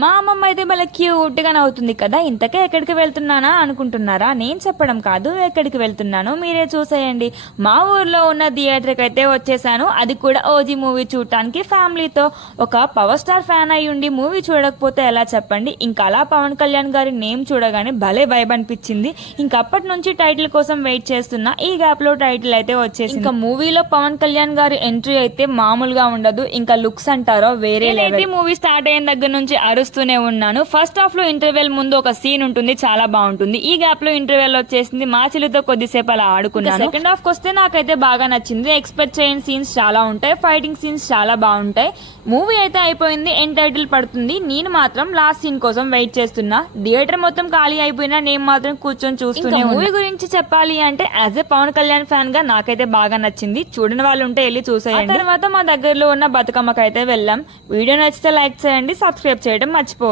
మా అమ్మమ్మ అయితే మళ్ళీ క్యూట్ గా నవ్వుతుంది కదా. ఇంతకే ఎక్కడికి వెళ్తున్నానా అనుకుంటున్నారా? నేను చెప్పడం కాదు, ఎక్కడికి వెళ్తున్నాను మీరే చూసేయండి. మా ఊర్లో ఉన్న థియేటర్ కి అయితే వచ్చేసాను. అది కూడా ఓజీ మూవీ చూడటానికి ఫ్యామిలీతో. ఒక పవర్ స్టార్ ఫ్యాన్ అయి ఉండి మూవీ చూడకపోతే ఎలా చెప్పండి. ఇంకా అలా పవన్ కళ్యాణ్ గారి నేమ్ చూడగానే భలే వైబ్ అనిపించింది. ఇంకా అప్పటి నుంచి టైటిల్ కోసం వెయిట్ చేస్తున్నా. ఈ గ్యాప్ లో టైటిల్ అయితే వచ్చేసి ఇంకా మూవీలో పవన్ కళ్యాణ్ గారి ఎంట్రీ అయితే మామూలుగా ఉండదు. ఇంకా లుక్స్ అంటారో వేరే లెవెల్. మూవీ స్టార్ట్ అయిన దగ్గర నుంచి అరుస్తూనే ఉన్నాను. ఫస్ట్ హాఫ్ లో ఇంటర్వెల్ ముందు ఒక సీన్ ఉంటుంది, చాలా బాగుంటుంది. ఈ గ్యాప్ లో ఇంటర్వెల్ వచ్చేసింది. మా చెల్లితో కొద్దిసేపు అలా ఆడుకున్నాను. సెకండ్ హాఫ్ వస్తే నాకైతే బాగా నచ్చింది. ఎక్స్పెక్ట్ చేయని సీన్స్ చాలా ఉంటాయి, ఫైటింగ్ సీన్స్ చాలా బాగుంటాయి. మూవీ అయితే అయిపోయింది, ఎండ్ టైటిల్ పడుతుంది. నేను మాత్రం లాస్ట్ సీన్ కోసం వెయిట్ చేస్తున్నా. థియేటర్ మొత్తం ఖాళీ అయిపోయినా నేను మాత్రం కూర్చొని చూస్తూనే. మూవీ గురించి చెప్పాలి అంటే as a Pavan Kalyan fan గా నాకైతే బాగా నచ్చింది. చూడని వాళ్ళు ఉంటే వెళ్ళి చూసేయండి. తర్వాత మా దగ్గరలో ఉన్న బతుకమ్మకైతే వెళ్ళాం. వీడియో నచ్చితే లైక్ చేయండి, సబ్స్క్రైబ్ చేయడం మర్చిపో.